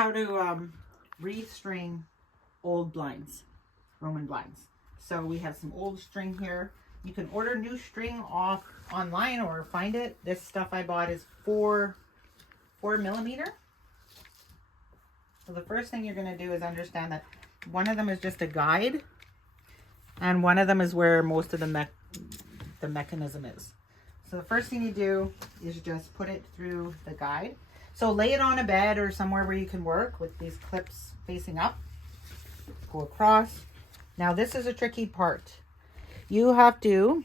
How to restring old blinds, Roman blinds. So we have some old string here. You can order new string off online or find it. This stuff I bought is 4 millimeter. So the first thing you're going to do is understand that one of them is just a guide, and one of them is where most of the mechanism is. So the first thing you do is just put it through the guide. So lay it on a bed or somewhere where you can work with these clips facing up. Go across. Now this is a tricky part. You have to,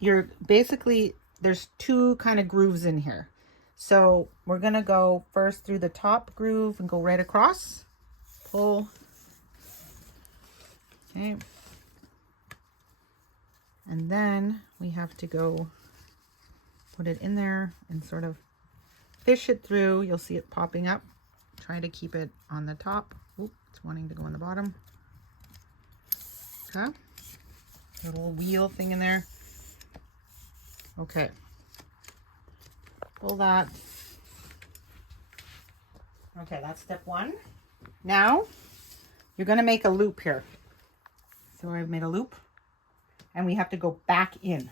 there's two kind of grooves in here. So we're gonna go first through the top groove and go right across. Pull. Okay. And then we have to go put it in there and sort of fish it through. You'll see it popping up. Try to keep it on the top. Oop, it's wanting to go on the bottom. Okay. Little wheel thing in there. Okay. Pull that. Okay, that's step one. Now, you're going to make a loop here. So I've made a loop. And we have to go back in.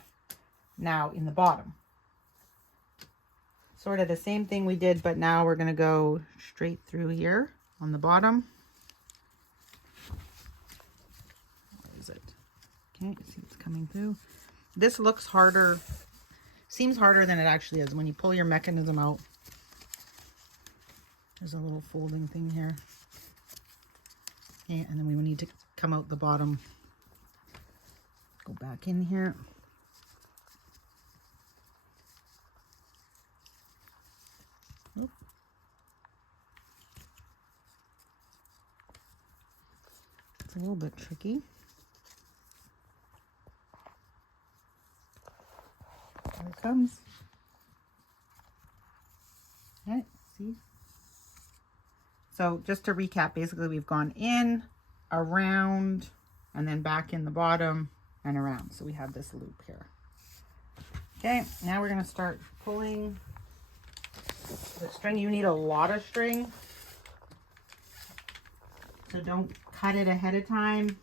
Now, in the bottom. Sort of the same thing we did, but now we're going to go straight through here on the bottom. Where is it? Okay, see it's coming through. This looks harder, seems harder than it actually is. When you pull your mechanism out, there's a little folding thing here. Okay, and then we need to come out the bottom. Go back in here. Oop. It's a little bit tricky. There it comes. Okay, see? So just to recap, basically we've gone in, around, and then back in the bottom and around. So we have this loop here. Okay, now we're going to start pulling the string. You need a lot of string. So don't cut it ahead of time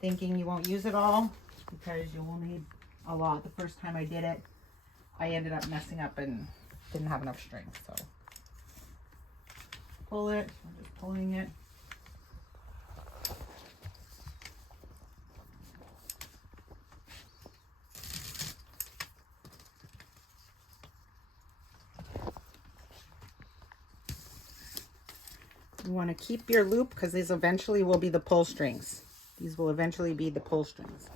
thinking you won't use it all, because you will need a lot. The first time I did it, I ended up messing up and didn't have enough string. So pull it. I'm just pulling it. You want to keep your loop because these eventually will be the pull strings. These will eventually be the pull strings.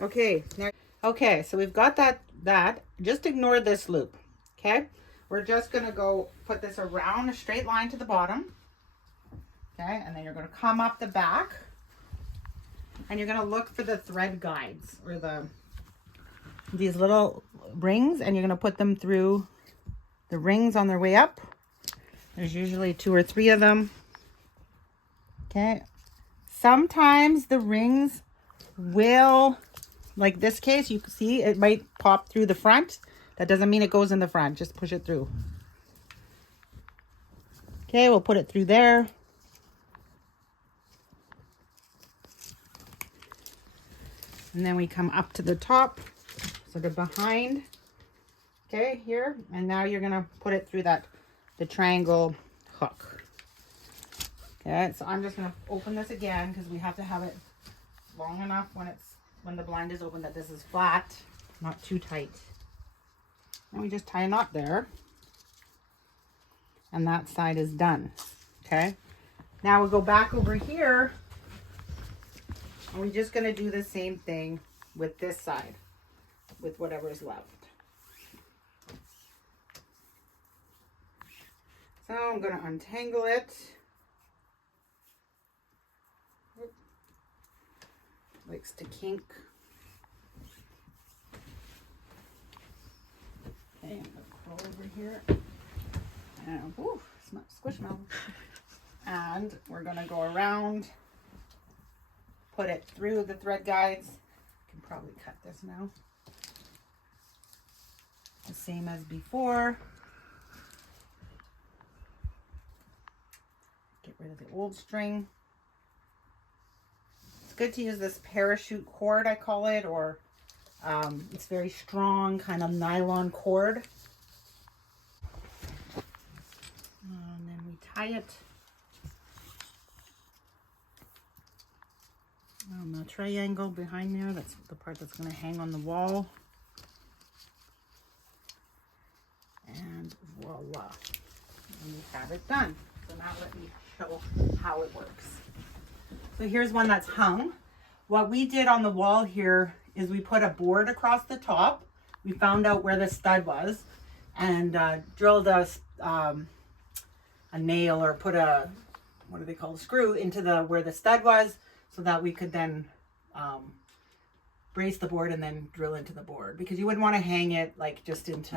Okay, now, okay, so we've got that. Just ignore this loop, okay? We're just going to go put this around a straight line to the bottom, okay? And then you're going to come up the back, and you're going to look for the thread guides, or these little rings, and you're going to put them through the rings on their way up. There's usually 2 or 3 of them. Okay. Sometimes the rings will, like this case, you can see it might pop through the front. That doesn't mean it goes in the front. Just push it through. Okay, we'll put it through there. And then we come up to the top, sort of behind. Okay, here. And now you're going to put it through the triangle hook. Okay, so I'm just going to open this again because we have to have it long enough when the blind is open that this is flat, not too tight. And we just tie a knot there. And that side is done. Okay, now we'll go back over here, and we're just going to do the same thing with this side, with whatever is left. So I'm going to untangle it. Likes to kink. Okay, I'm going to pull over here. And, whoo, squishmallow. And we're going to go around, put it through the thread guides. I can probably cut this now. The same as before. rid of the old string. It's good to use this parachute cord, I call it, or it's very strong, kind of nylon cord. And then we tie it on the triangle behind there. That's the part that's going to hang on the wall. And voila. And we have it done. So now let me show how it works. So here's one that's hung. What we did on the wall here is we put a board across the top. We found out where the stud was and drilled a nail, or put a, what do they call, a screw into where the stud was, so that we could then brace the board and then drill into the board, because you wouldn't want to hang it like just into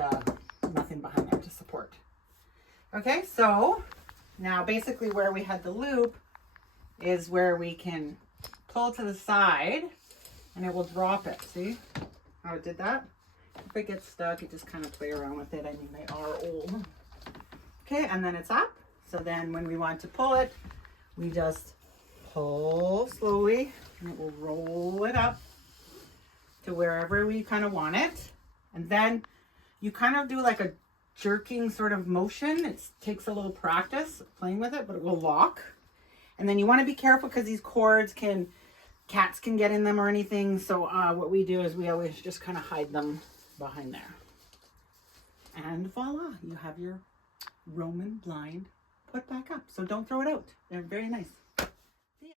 nothing behind there to support. Okay, so now basically where we had the loop is where we can pull to the side and it will drop it. See how it did that? If it gets stuck, you just kind of play around with it. I mean, they are old. Okay, and then it's up. So then when we want to pull it, we just pull slowly and it will roll it up to wherever we kind of want it. And then you kind of do like a jerking sort of motion. It takes a little practice playing with it, but it will lock. And then you want to be careful because these cords cats can get in them or anything. So what we do is we always just kind of hide them behind there. And voila, you have your Roman blind put back up. So don't throw it out. They're very nice.